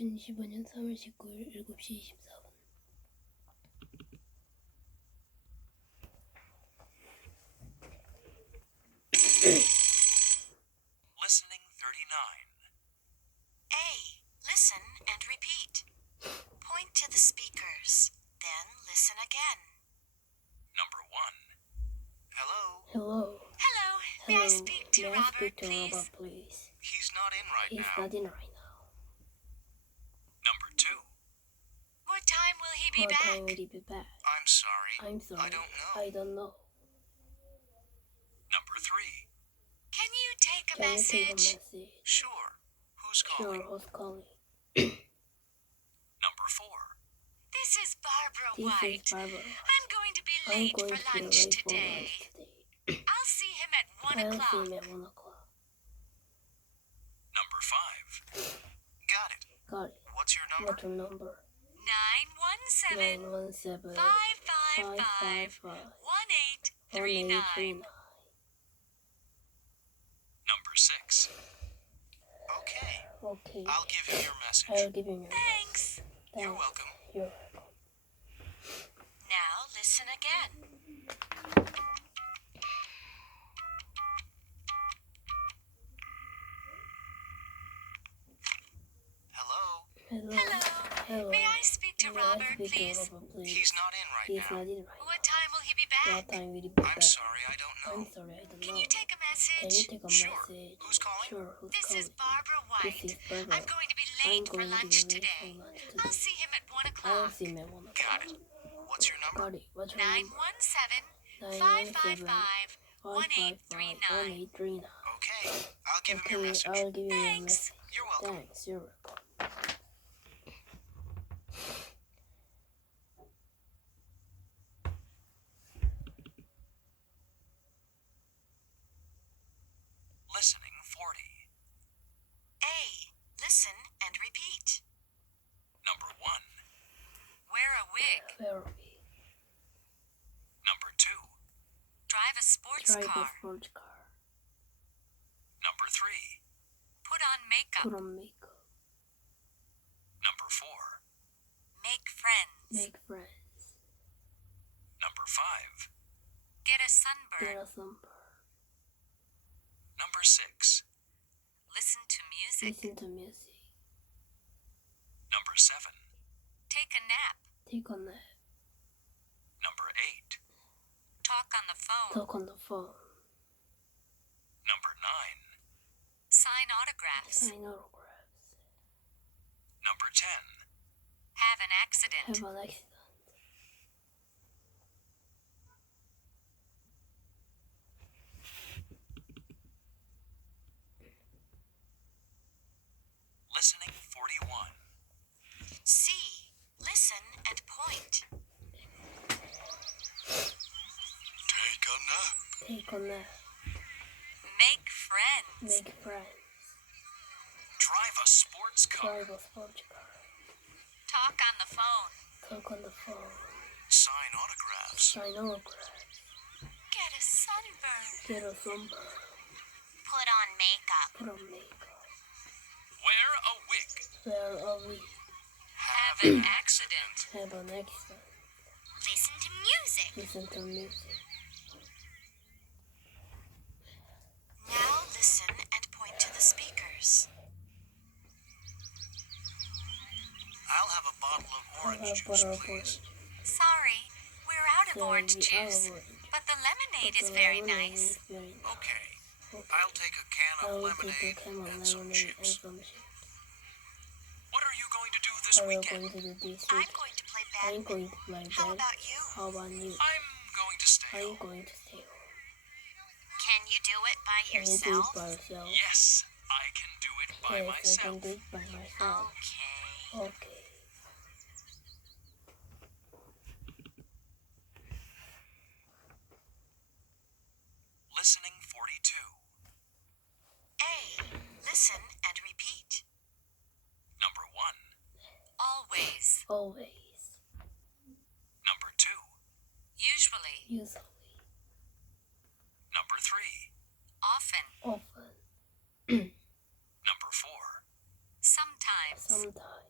2025년 3월 19일 7시 24분. Listening 39. A. Listen and repeat. Point to the speakers, then listen again. Number 1. Hello. Hello. Hello. May I speak to Robert, please? Robert, please? He's not in right He's now. not in right now. Number 2. What time will he be What back? time will he be back? I'm sorry. I'm sorry. I don't know. I don't know. Number 3. Can you take a Can you message? take a message? Sure. Who's Sure, calling? who's calling? Number 4. This is Barbara This White. is Barbara. I'm going to be I'm late going for to be lunch late for today. lunch today. I'll see him at 1 I'll o'clock. see him at 1 o'clock. Number 5. Got it. Got it. What's your number? What's your number? 917 917 555 1839. 1839. Number 6. Okay. Okay. I'll give him your message. I'll give him your Thanks. message. You're welcome. You're welcome. Now listen again. Hello. Hello. Hello. May I speak to Robert, Speak to please? Robert, please? He's not in right He's now. not in right What time will he be now. back? What time will he be back? I'm sorry, I don't know. I'm sorry, I don't Can know. you take a Can message? you take a Sure. message? Who's calling? Sure, who's This calling? is Barbara This White. is Barbara. I'm going to be I'm late for going to lunch be late today. for lunch I'll today. see him at 1 I'll o'clock. see him at 1 o'clock. Got it. What's your number? Got it. What's your number? 917 555 1839. 1839. Okay. I'll give him your Okay, message. I'll give you your Thanks. message. You're welcome. Thanks, you're welcome. Listening 40. A. Listen and repeat. Number 1. Wear a wig. Very. Number 2. Drive a sports Drive a car. sports car. Number 3. Put on makeup. Put on makeup. Number 4. Make friends. Make friends. Number 5. Get a Get sunburn. a sunburn. Number 6. Listen to music. Listen to music. Number 7. Take a nap. Take a nap. Number 8. Talk on the phone. Talk on the phone. Number 9. Sign autographs. Sign autographs. Number 10. Have an accident. Have an accident. Listening 41. C. Listen and point. Take a nap. Take a nap. Make friends. Make friends. Drive a sports car. Drive a sports car. Talk on the phone. Talk on the phone. Sign autographs. Sign autographs. Get a sunburn. Get a sunburn. Put on makeup. Put on makeup. Wear a wig. Wear a wig. Have an accident. Have an accident. Listen to music. Listen to music. Now listen and point to the speakers. I'll have a bottle of orange juice, please. Sorry, we're out of orange juice. But the lemonade is very nice. Okay. I'll take a can of lemonade and some chips. What are you going to do this What are you weekend? going to do this I'm weekend? going to play I'm badminton. going to play How bed. about you? How about you? I'm going to stay I'm home. going to stay home. Can you do it by Can you do it yourself? by yourself? Yes, I can do it by Yes, I myself. can do it by myself. Okay. Okay. Listening 42. A. Listen and repeat. Number 1. Always. Always. Number 2. Usually. Usually. Number 3. Often. Often. Number 4. Sometimes. Sometimes.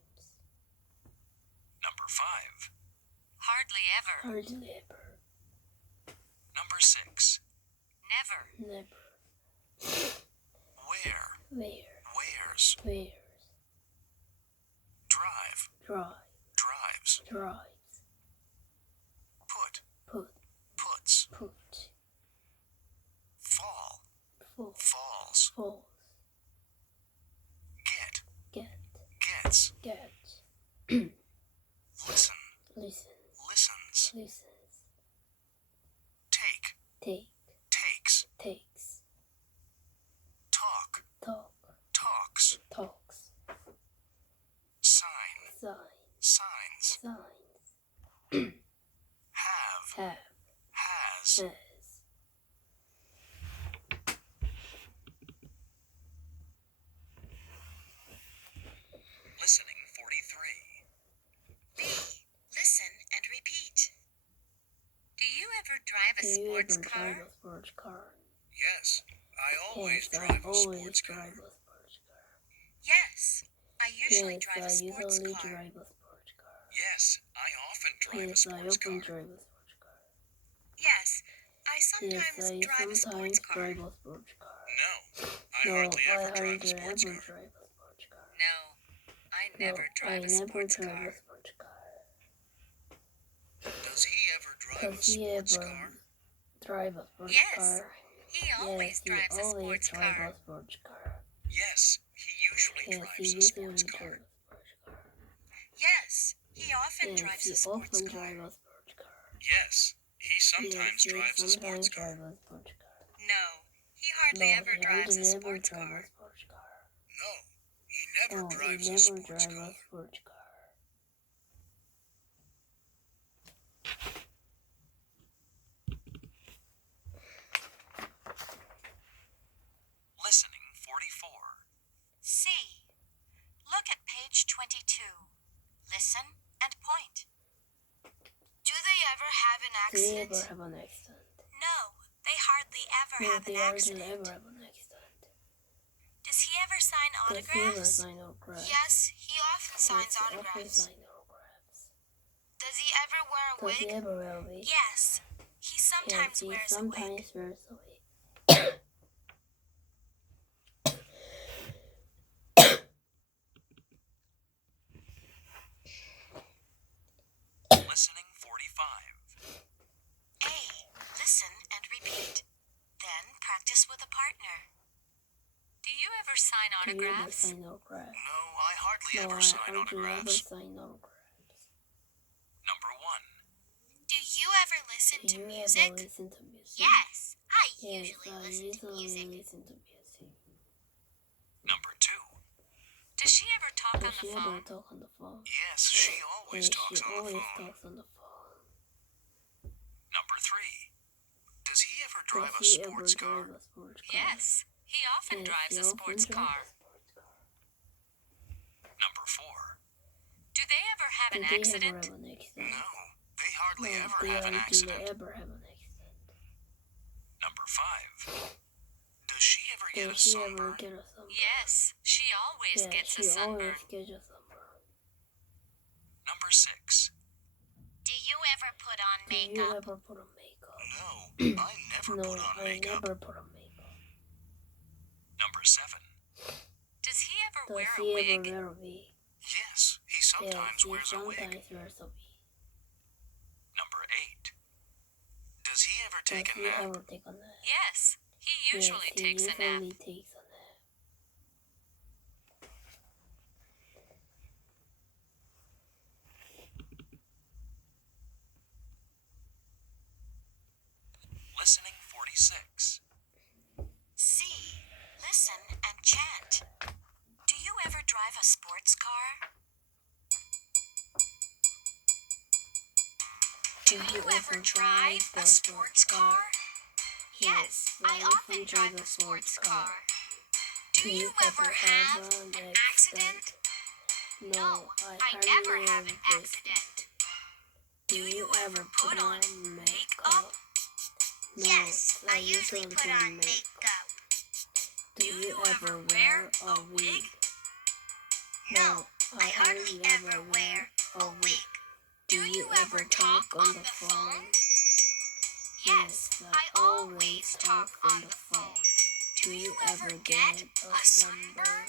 5. Hardly ever. Hardly ever. Number 6. Never. Never. Where. Where. Wears. Wears. Drive. Drive. Drives. Drives. Put. Put. Puts. Put. Fall. Fall. Falls. Falls. Get. Get. Gets. Get. Listen. Listen. Listens. Listens. Take. Take. Takes. Takes. Talk. Talk. Talks. Talks. Sign. Sign. Signs. Signs. Have. Have. Has. Has. Listening 43. B. Listen and repeat. Do you ever drive a Do you sports ever car? drive a sports car? Yes, I always Yes, drive I a always sports car. drive a sports car. Yes. I usually Yes, drive I a sports usually car. drive a sports car. Yes, I often drive a Yes, I sports often car. drive a sports car. Yes. I Yes, sometimes I drive a sports sometimes car. drive a sports car. No, I No, hardly I ever drive a hardly sports ever car. drive a sports car. No. I never No, drive I a never sports drive car. a sports car. Does he ever drive Does a he sports ever car? drive a sports Yes, car? He always Yes, drives he a always sports drives car. a sports car. Yes, he usually Yes, he drives a usually sports drives car. a sports car. Yes. He often Yes, drives he a sports often car. drives a sports car. Yes, he sometimes Yes, he drives a sometimes sports car. drives a sports car. No. He No, hardly ever he drives a hardly ever sports drives car. a sports car. No, he never No, he drives a never sports drives car. a sports car. Listening 44. C. Look at page 22. Listen and point. Do they ever have an Do they accident? ever have an accident? No, they hardly ever No, have they an hardly accident. ever have an accident. Does he ever sign Does he ever autographs? sign autographs? Yes, he often Yes, signs he often autographs. signs autographs. Does he ever wear a Does he wig? ever wear a wig? Yes, he sometimes Yes, he wears a wig. sometimes wears a wig. Listening 45. A. Listen and repeat. Then practice with a partner. Do you ever sign Do you ever autographs? sign autographs? No, I hardly No, ever I sign hardly ever autographs. sign autographs. Number 1. Do you ever listen Do to you music? ever listen to music? Yes, I Yes, usually I listen to usually music. listen to music. Number 2. Does she ever talk on Does the she ever phone? talk on the phone? Yes, she always Yes, talks she on the always phone. talks on the phone. Number 3. Does he ever drive a Does he ever sports car? drive a sports car? Yes, he often Yes, drives he a often sports drives car. a sports car. Number 4. Do they ever have Do an they accident? ever have an accident? No, they hardly No, ever they have an hardly accident. ever have an accident. Number 5. Does she ever get a Does she ever sunburn? get a sunburn? Yes, she always Yes, gets a she sunburn. always gets a sunburn. Number 6. Do you ever put on Do you makeup? ever put on makeup? No, I never No, put on I makeup. never put on makeup. Number 7. Does he ever Does wear a he wig? ever wear a wig? Yes, he Yes, sometimes he wears a wig. sometimes wears a wig. Number 8. Does he ever Does take a he nap? ever take a nap? Yes, he usually Yes, he takes a nap. usually takes a nap. Listening 46. C. Listen and chant. Do you ever drive a sports car? Do you ever drive a sports car? Yes, I often drive a sports car. Do you ever have an accident? No, I never have an accident. Do you ever put on makeup? No, Yes, I usually put on makeup. Do you ever wear a wig? No, I hardly ever wear a wig. Do you ever talk on the phone? Yes, I always talk on the phone. Do you ever get a sunburn?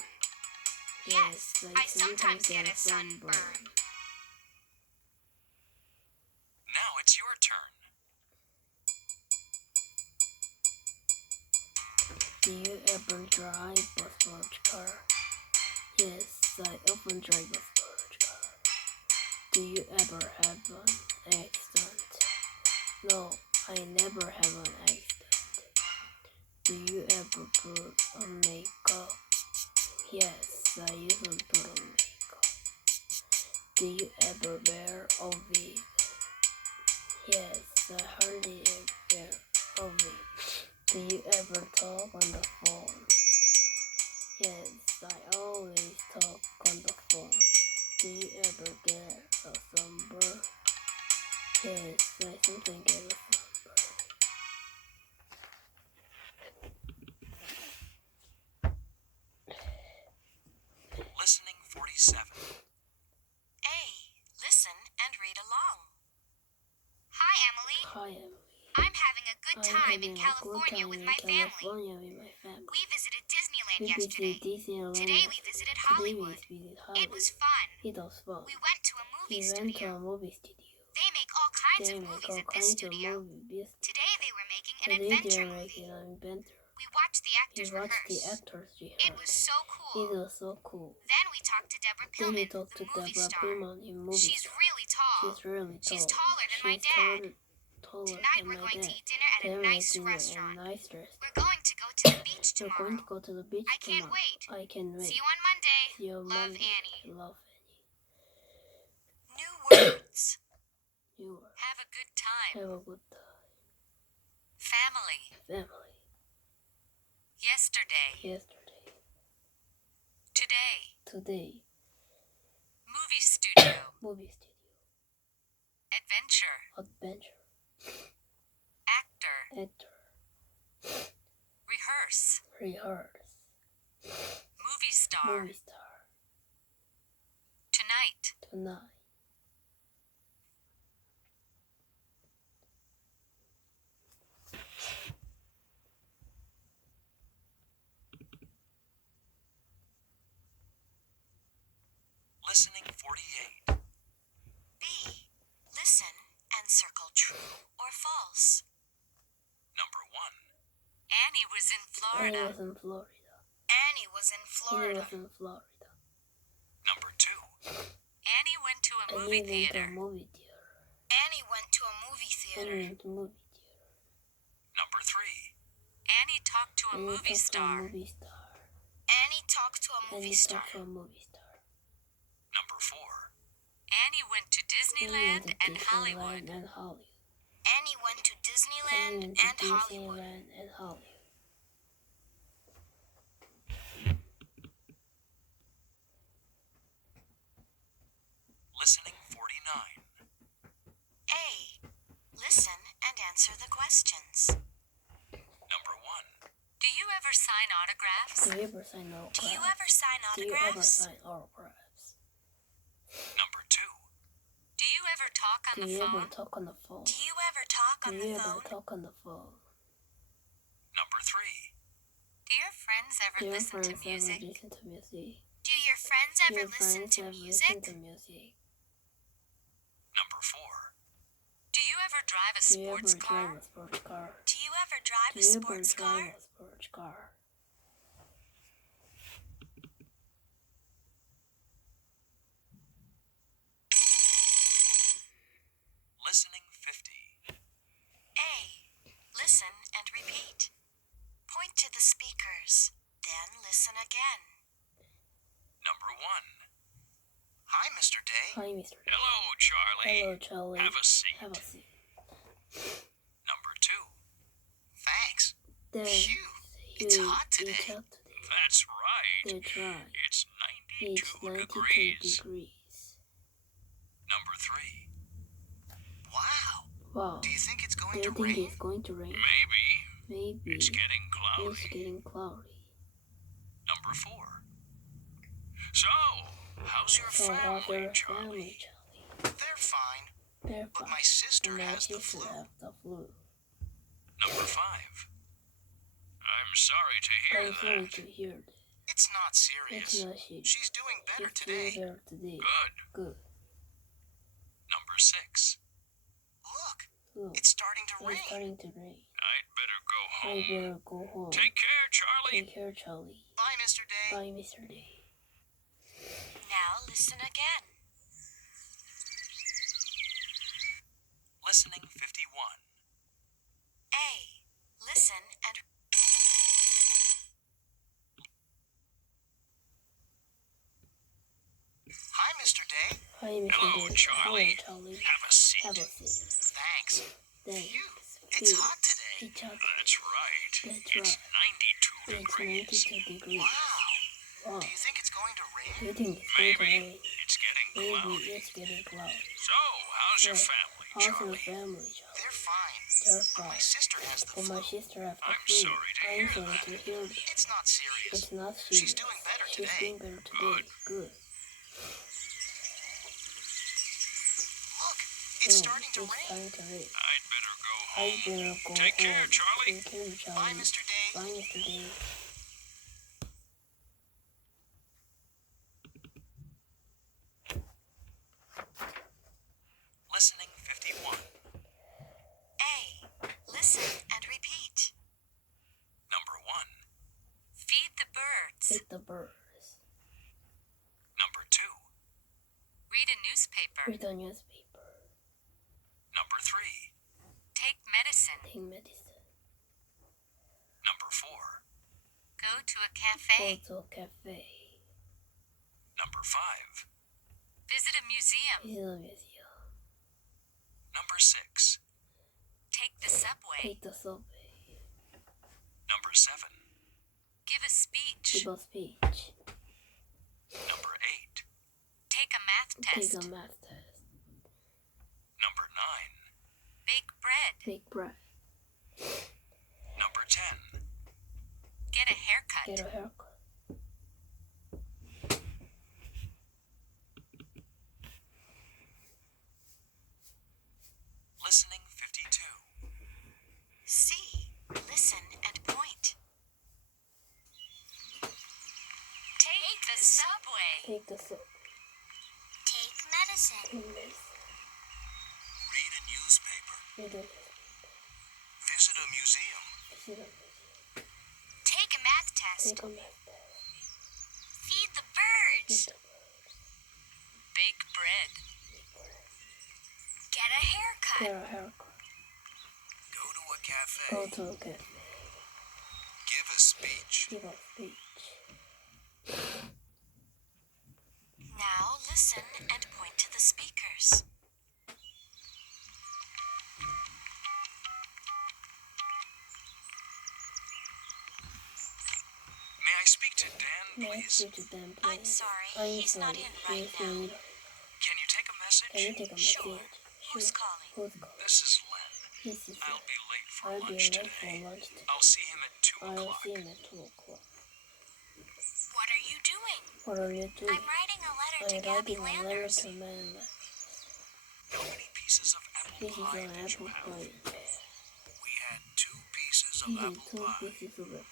Yes, I sometimes get a sunburn. Now it's your turn. Do you ever drive a sports car? Yes, I often drive a sports car. Do you ever have an accident? No, I never have an accident. Do you ever put on makeup? Yes, I usually put on makeup. Do you ever wear a wig? Yes, I hardly ever wear a wig. Do you ever talk on the phone? Yes, I always talk on the phone. Do you ever get a sunburn? Yes, I sometimes get a sunburn. Listening 47. A. Listen and read along. Hi, Emily. Hi, Emily. I'm having a good I'm time having in a good California time with in my family. California with my family. We visited Disneyland We yesterday. visited Disneyland. Today we visited Hollywood. Today we visited It Hollywood. was fun. It was fun. We went to a movie We went to studio. a movie studio. They make all kinds They of make movies all at this kinds of studio. movies. Today they were making an Today adventure they are movie. making an adventure. We watched the We actors watched the rehearse. actors It rehearse. was so It cool. was so cool. Then we talked to Deborah Then we Pillman, talked to the movie Deborah star. Pillman, the movie She's star. really tall. She's really tall. She's taller than my She's dad. taller Tonight than we're my going to dad. eat dinner at a Then nice we're restaurant. a nice restaurant. We're going to go to the beach We're going to tomorrow. go to the beach I can't tomorrow. wait. I can wait. See you on Monday. See you on Love, Monday. Annie. Love Annie. New words. You are. Have a good time. Have a good time. Family. Family. Yesterday. Yesterday. Today. Today. Movie studio. Movie studio. Adventure. Adventure. Actor. Actor. Rehearse. Rehearse. Movie star. Movie star. Tonight. Tonight. Listening 48. B. Listen and circle true or false. Number 1. Annie was in Annie Florida. was in Florida. Annie was in Annie Florida. was in Florida. Number 2. Annie went to a Annie movie went to theater. a movie theater. Annie went to a movie Annie theater. went to a movie theater. Number 3. Annie talked to a Annie movie talked to a star. movie star. Annie talked to a movie Annie star. talked to a movie star. Number 4. Annie went to Annie Disneyland went to and Hollywood. Disneyland and Hollywood. Annie went to Annie Disneyland went to and Hollywood. Disneyland and Hollywood. Listening 49. A. Listen and answer the questions. Number 1. Do you ever sign autographs? Do you ever sign autographs? Do you ever sign Do you ever autographs? sign autographs? Number 2. Do you ever talk on Do the you ever phone? talk on the phone? Do you ever talk Do on you the ever phone? talk on the phone? Number 3. Do your friends ever Do your listen to friends ever music? listen to music? Do your friends Do ever your listen friends to ever music? listen to music? Number 4. Do you ever drive a Do you ever sports drive car? a sports car? Do you ever drive Do a you ever sports car? drive a sports car? Listening 50. A. Listen and repeat. Point to the speakers, then listen again. Number 1. Hi, Mr. Day. Hi, Mr. Day. Hello, Charlie. Hello, Charlie. Have a seat. Have a seat. Number 2. Thanks. Then Phew. It's hot today. It's hot today. That's right. That's right. It's 92 It's 92 degrees. degrees. Number 3. Wow. Wow. Do you think it's Do going you to think rain? it's going to rain? Maybe. Maybe. It's getting cloudy. It's getting cloudy. Number 4. So, how's your So how's family, your Charlie? family, Charlie? They're fine. They're But fine. my sister My has the sister flu. has the flu. Number 5. I'm sorry to hear I'm sorry that. to hear that. It's not serious. It's not serious. She's doing better She's today. doing better today. Good. Good. Number 6. Look, Look, it's starting to it's rain. starting to rain. I'd better go I home. better go home. Take care, Charlie. Take care, Charlie. Bye, Mr. Day. Bye, Mr. Day. Now listen again. Listening 51. A. Listen and Hi, Mr. Day. Hi, Mr. Hello, Day. Charlie. Hello, Charlie. Have a seat. Have a seat. Thanks. Thanks. Phew, it's hot today. It's hot. That's right. That's It's right. 92 It's degrees. 92 degrees. Wow. Wow. Do you think it's going to rain? Do you think it's going to rain? Maybe. It's getting Maybe cloudy. it's getting cloudy. So, how's your So, family, How's your Charlie? family, Charlie? They're fine. They're But my fine. sister has the But flu. my sister has the I'm flu. sorry to I'm hear sorry that. to hear that. It's not serious. It's not serious. She's doing better She's today. doing better today. Good. Look, it's Oh, starting to it's rain. starting to rain. I'd better go I home. better go Take care, home. Charlie. Take care, Charlie. Bye, Mr. Day. Bye, Mr. Day. Listening 51. A. Listen and repeat. Number 1. Feed the birds. Feed the birds. Number 2. Read a newspaper. Read the newspaper. Number 3. Take medicine. Take medicine. Number 4. Go to a Go cafe. to a cafe. Number 5. Visit a museum. Visit a museum. Number 6. Take the subway. Take the subway. Number 7. Give a speech. Give a speech. Number 8. Take a math Take test. a math test. Number 9. Bake bread. Bake bread. Number 10. Get a haircut. Get a haircut. Listening 52. C. Listen and point. Take the subway. Take the subway. Take medicine. Take medicine. Read a newspaper. Read a Visit a museum. visit a museum. Take a math test. Take a math test. Feed the Feed birds. the birds. Bake bread. Get a haircut. Get a haircut. Go to a cafe. Go to a cafe. Give a speech. Give a speech. Now listen and point to the speakers. May I speak to Dan, May I please? speak to them, please? I'm sorry, I'm he's not sorry, in right he's now. not in. Can you take a message? Can you take a Sure. message? Who's calling? Who's calling? This is Len. This is I'll be late for I'll be lunch late today. for lunch today. I'll see him at 2 I'll o'clock. see him at 2 o'clock. What are you doing? What are you doing? I'm writing a letter to I'm Gabby writing a letter Landers. to man. How many pieces of apple This is pie an did you apple have? pie. We had 2 pieces of He had apple 2 pie. pieces of apple.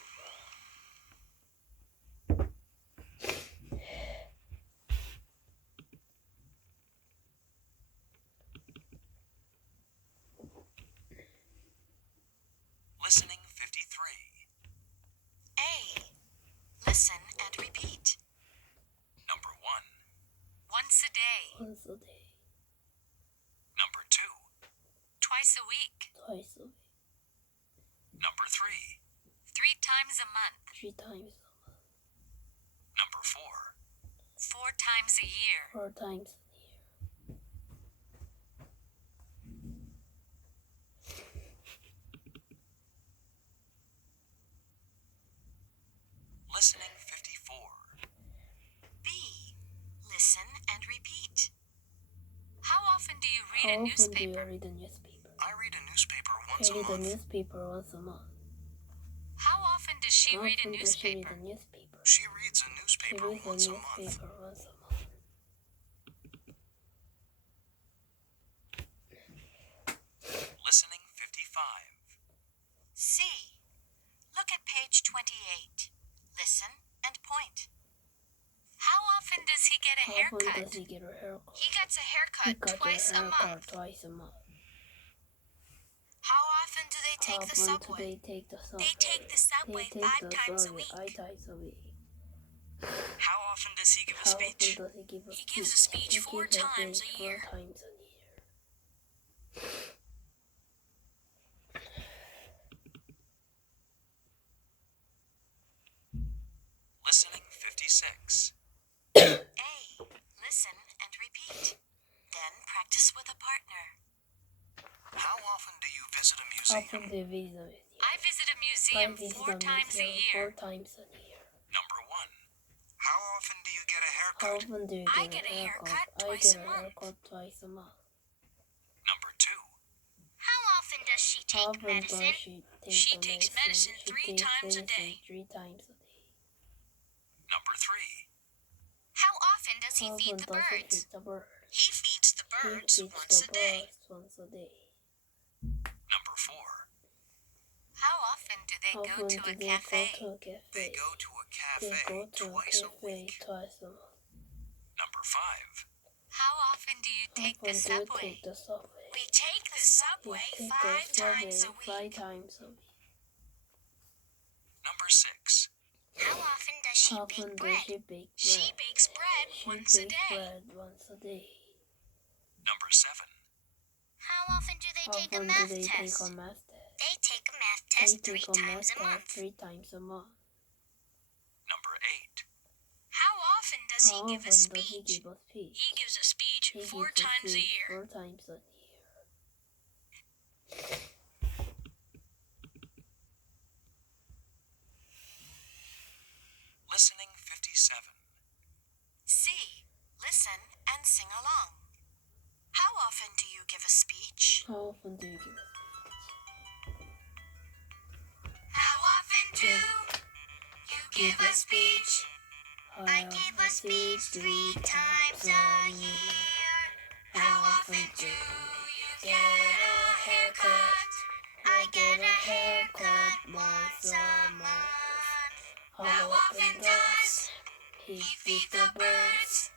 Listening 53. A. Listen and repeat. Number 1. Once a day. Once a day. Number 2. Twice a week. Twice a week. Number 3. 3 times a month. 3 times a month. Number 4. 4 times a year. 4 times a year. Listening 54. B. Listen and repeat. How often do you read How a often do you newspaper? read a newspaper? I read a newspaper I once a read a month. newspaper once a month. How often does she How read a often does she read newspaper? a newspaper? She reads a She newspaper reads a once a month. newspaper once a month. get a How often haircut. does he get a haircut? He gets a He haircut got twice a a haircut month. twice a month. How often do they How take the often do subway? they take the subway? They take the subway They take 5 the times a subway week. 5 times a week. How often does he give a How often speech? does he give a He speech? gives a speech He 4 gives a times speech a year. 4 times a year. Listening 56. A. Listen and repeat. Then practice with a partner. How often do you visit a How museum? often do you visit a museum? I visit a I museum visit 4 a times a museum year. 4 times a year. Number 1. How often do you get a How haircut? often do you I get get a haircut I twice get a a month. haircut twice a month. Number 2. How often does she How take often medicine? does She the takes medicine She 3 takes times a medicine day. 3 times a day. Number 3. How often does he How feed often the does he birds? feed the birds? He feeds the He birds feeds once the a day. birds once a day. Number 4. How often do they How go often to do a they cafe? go to a cafe? They go to a They cafe go to a twice a cafe week. twice a month. Number 5. How often do you How take the often do you subway? take the subway? We take the subway We take 5 the times a subway 5 week. times a week. Number 6. How often does she How bake often does bread? she bake bread? She bakes bread She once a bakes day. bread once a day. Number 7. How often do they How take a often do math they take test? a math test? They take a math They test 3 take a times math a month. test 3 times a month. Number 8. How often does he How give a often does he speech? give a speech? He gives a speech He 4 gives a times a speech year. 4 times a year. Listening 57. C. Listen and sing along. How often do you give a speech? How often do you give a How often do you give a speech? I give a speech 3 times a year. How often do you get a haircut? I get a haircut once a month. How often does he he feed feed the birds?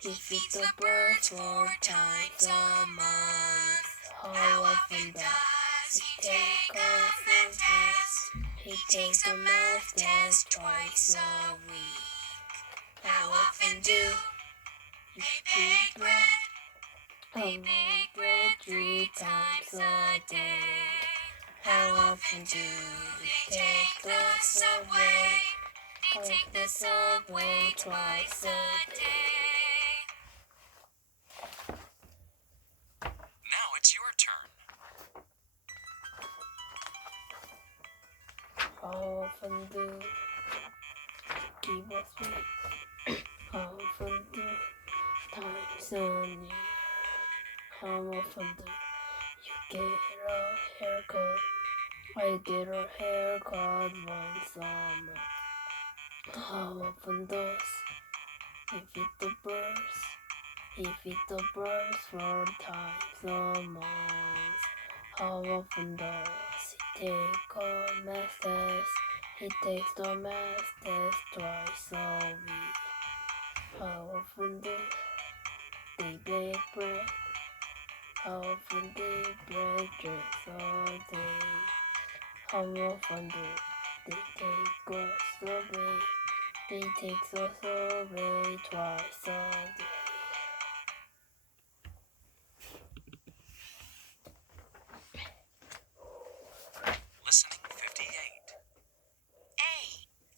He feeds the birds 4 times a month. How often does he take a math test? he takes a math test twice a week? How often do He they bake bread? They bake bread 3 times a day. How often do they take the subway? They take the subway twice a day. Now it's your turn. How often do give a speech? How often do times a year? How often do you get a haircut? I get a haircut once a month. How often does he feed the birds? He feeds the birds 4 times a month. How often does he take a math test? He takes the math test twice a week. How often do they bake bread? How often they break drinks all day? How often do they take a subway? They take the subway twice a day. Listening 58. A.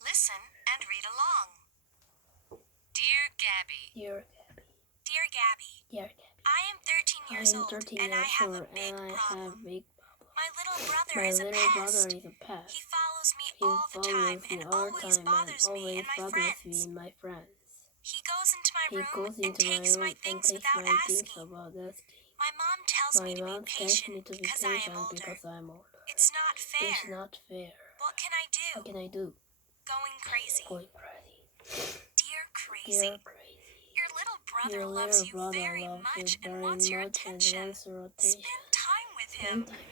Listen and read along. Dear Gabby. Dear Gabby, Dear Gabby, dear Gabby, I am 13 I years am old 13 and I years have a old big and I problem. have big problem. My little brother My is a little brother pest. is a pest. He follows me He all the time follows me and all the always time and bothers me always and my bothers friends. me and my friends. He goes into my He room goes and into my takes room my and things takes without my things asking. without asking. My mom tells My me to be mom tells me patient to be because I am patient older. because I'm older. It's not fair. It's not fair. What can I do? What can I do? Going crazy. Going crazy. Dear Crazy. Dear crazy. Your little brother Your loves little you brother very loves much you and very wants your much and attention. wants your attention. Spend time with him. Spend time